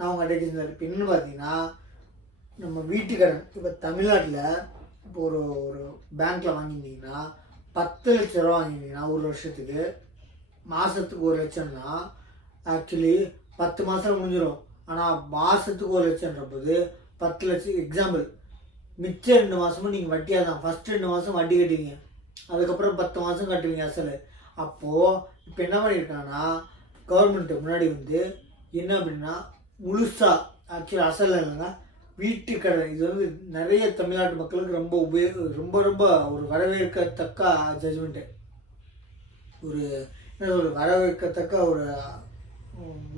நான் உங்கள் அட்டைக்கு இப்போ என்னென்னு பார்த்தீங்கன்னா, நம்ம வீட்டுக்கடன் இப்போ தமிழ்நாட்டில் இப்போ ஒரு ஒரு பேங்க்கில் வாங்கியிருந்தீங்கன்னா 10 லட்ச ரூபா வாங்கியிருந்தீங்கன்னா ஒரு வருஷத்துக்கு, மாதத்துக்கு 1 லட்சம்னா ஆக்சுவலி 10 மாதம் முடிஞ்சிடும். ஆனால் மாதத்துக்கு 1 லட்சம்ன்றபோது 10 லட்சம் எக்ஸாம்பிள். மிச்சம் 2 மாதமும் நீங்கள் வட்டியாக தான். ஃபஸ்ட்டு 2 மாதம் வட்டி கட்டுவீங்க, அதுக்கப்புறம் 10 மாதம் கட்டுவீங்க அசல். அப்போது இப்போ என்ன பண்ணியிருக்காங்கன்னா கவர்மெண்ட்டு முன்னாடி வந்து என்ன அப்படின்னா முழுசாக ஆக்சுவலி அசல் இல்லைங்க வீட்டு கடன். இது வந்து நிறைய தமிழ்நாட்டு மக்களுக்கு ரொம்ப ரொம்ப ஒரு வரவேற்கத்தக்க ஜட்ஜ்மெண்ட்டு, ஒரு என்ன ஒரு வரவேற்கத்தக்க ஒரு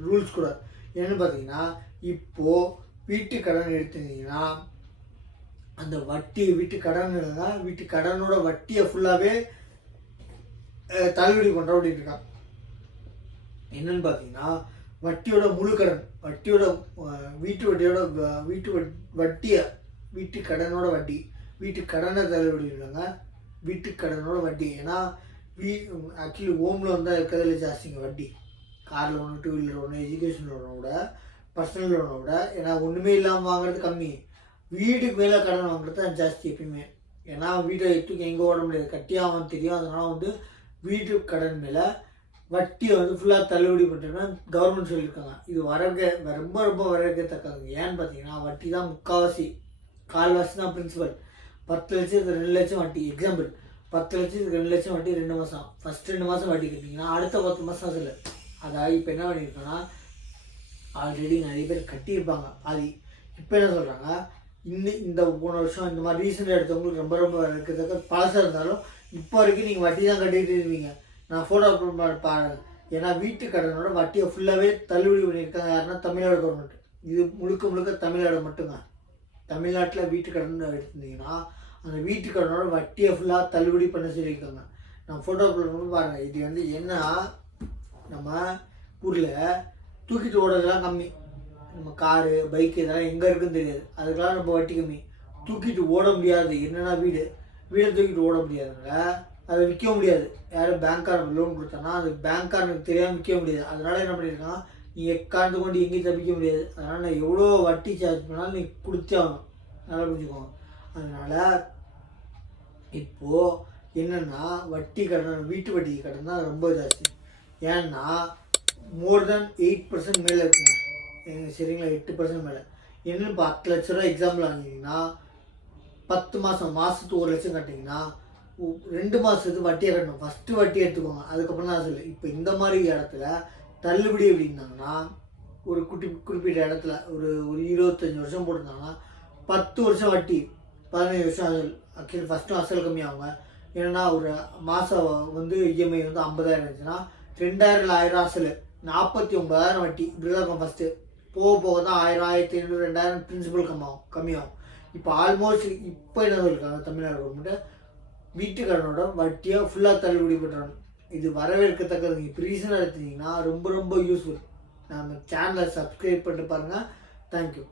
ரூல்ஸ் கூட. என்னென்னு பார்த்தீங்கன்னா, இப்போது வீட்டு கடன் எடுத்துருந்தீங்கன்னா அந்த வட்டி வீட்டு கடன் இல்லைன்னா வீட்டு கடனோட வட்டியை ஃபுல்லாகவே தள்ளுபடி பண்ணுறோம் அப்படின்னு இருக்கான். என்னன்னு பார்த்தீங்கன்னா வட்டியோட முழு கடன், வட்டியோட வீட்டு வட்டியோட வட்டியை வீட்டு கடனோட வட்டி, வீட்டு கடனை தள்ளுபடி இல்லைங்க வீட்டு கடனோட வட்டி. ஏன்னா ஆக்சுவலி ஹோம் லோன் தான் இருக்கிறதுல ஜாஸ்திங்க வட்டி. Car loan, 2 wheeler loan, education லோனோட, பர்சனல் லோனோட. ஏன்னா ஒன்றுமே இல்லாமல் வாங்குறது கம்மி, வீட்டுக்கு மேலே கடன் வாங்குறது தான் ஜாஸ்தி எப்பயுமே. ஏன்னா வீட்டை எடுத்துக்கு எங்கே ஓட முடியாது, கட்டியாகவும் தெரியும். அதனால் வந்து வீட்டு கடன் மேலே வட்டியை வந்து ஃபுல்லாக தள்ளுபடி பண்ணுறேன்னா கவர்மெண்ட் சொல்லியிருக்காங்க. இது ரொம்ப ரொம்ப வரவேற்கத்தக்கதுங்க. ஏன்னு பார்த்தீங்கன்னா வட்டி தான் முக்கால்வாசி, கால்வாசி தான் பிரின்சிபல். 10 லட்சத்துக்கு 2 லட்சம் வட்டி. எக்ஸாம்பிள் 10 லட்சத்துக்கு 2 லட்சம் வட்டி 2 மாதம். ஃபஸ்ட்டு 2 மாதம் வட்டி கட்டிங்கன்னா அடுத்த 10 மாதம் அதில். அதாவது இப்போ என்ன பண்ணியிருக்கோன்னா ஆல்ரெடி நிறைய பேர் கட்டியிருப்பாங்க பாதி. இப்போ என்ன சொல்கிறாங்க, இந்த போன வருஷம் இந்த மாதிரி ரீசெண்டாக எடுத்தவங்களுக்கு ரொம்ப ரொம்ப இருக்கிறதுக்கு பழசாக இருந்தாலும் இப்போ வரைக்கும் நீங்கள் வட்டி தான் கட்டிகிட்டு இருப்பீங்க. நான் ஃபோட்டோ அப்லோட் பாருங்கள். ஏன்னா வீட்டு கடனோட வட்டியை ஃபுல்லாகவே தள்ளுபடி பண்ணியிருக்காங்க. யாருன்னா தமிழ்நாடு கவர்மெண்ட். இது முழுக்க தமிழ்நாடு மட்டுங்க. தமிழ்நாட்டில் வீட்டு கடன் எடுத்திருந்தீங்கன்னா அந்த வீட்டு கடனோட வட்டியை ஃபுல்லாக தள்ளுபடி பண்ண சொல்லியிருக்காங்க. நான் ஃபோட்டோ அப்லோட் பண்ணி பாருங்கள். இது வந்து என்ன, நம்ம ஊரில் தூக்கிட்டு ஓடுறதுலாம் கம்மி. நம்ம காரு, பைக்கு இதெல்லாம் எங்கே இருக்குன்னு தெரியாது, அதுக்கெல்லாம் நம்ம வட்டி கம்மி. தூக்கிட்டு ஓட முடியாது. என்னென்னா வீடை தூக்கிட்டு ஓட முடியாதுங்க. அதை விற்க முடியாது. யாரும் பேங்க்காரன் லோன் கொடுத்தானா அது பேங்க்காரனுக்கு தெரியாமல் விற்க முடியாது. அதனால் என்ன பண்ணியிருக்காங்க, நீ எக்காந்து கொண்டு எங்கேயும் தப்பிக்க முடியாது. அதனால் நான் எவ்வளோ வட்டி சார்ஜ் பண்ணாலும் நீ கொடுத்தே ஆகணும். நல்லா புரிஞ்சுக்கோங்க. அதனால் இப்போது என்னென்னா வட்டி கடன், வீட்டு வட்டி கடன் தான் ரொம்ப ஜாஸ்தி. ஏன்னா மோர் தென் 8% மேலே இருக்குங்க. சரிங்களா, 8% மேலே. என்னென்னு 10 லட்ச ரூபா எக்ஸாம்பிள் வாங்கினீங்கன்னா 10 மாதம், மாதத்துக்கு 1 லட்சம் கட்டிங்கன்னா 2 மாதத்துக்கு வட்டியை கட்டணும். ஃபஸ்ட்டு வட்டி எடுத்துக்கோங்க, அதுக்கப்புறம் தான் சொல்லு. இப்போ இந்த மாதிரி இடத்துல தள்ளுபடி அப்படின்னாங்கன்னா ஒரு குறிப்பிட்ட இடத்துல ஒரு 25 வருஷம் போட்டிருந்தாங்கன்னா 10 வருஷம் வட்டி, 15 வருஷம் அசல். ஆக்சுவலி ஃபஸ்ட்டு அசல் கம்மியாகுங்க. ஏன்னா ஒரு மாதம் வந்து இஎம்ஐ வந்து 50,000 இருந்துச்சுன்னா 2000 இல்லை 1000 அசல், 49,000 வட்டி. இப்படி தான் இருக்கும் ஃபஸ்ட்டு. போக தான் 1000, 1500, 2000 பிரின்சிபல் கம்மியாகும். இப்போ ஆல்மோஸ்ட் இப்போ என்ன சொல்லியிருக்காங்க தமிழ்நாடு கவர்மெண்ட்டு, வீட்டு கடனோட வட்டியை ஃபுல்லாக தள்ளுபடி பண்ணுறாங்க. இது வரவேற்கத்தக்கது. இப்போ ரீசனாக எடுத்தீங்கன்னா ரொம்ப ரொம்ப யூஸ்ஃபுல். நம்ம சேனலை சப்ஸ்கிரைப் பண்ணிட்டு பாருங்கள். தேங்க்யூ.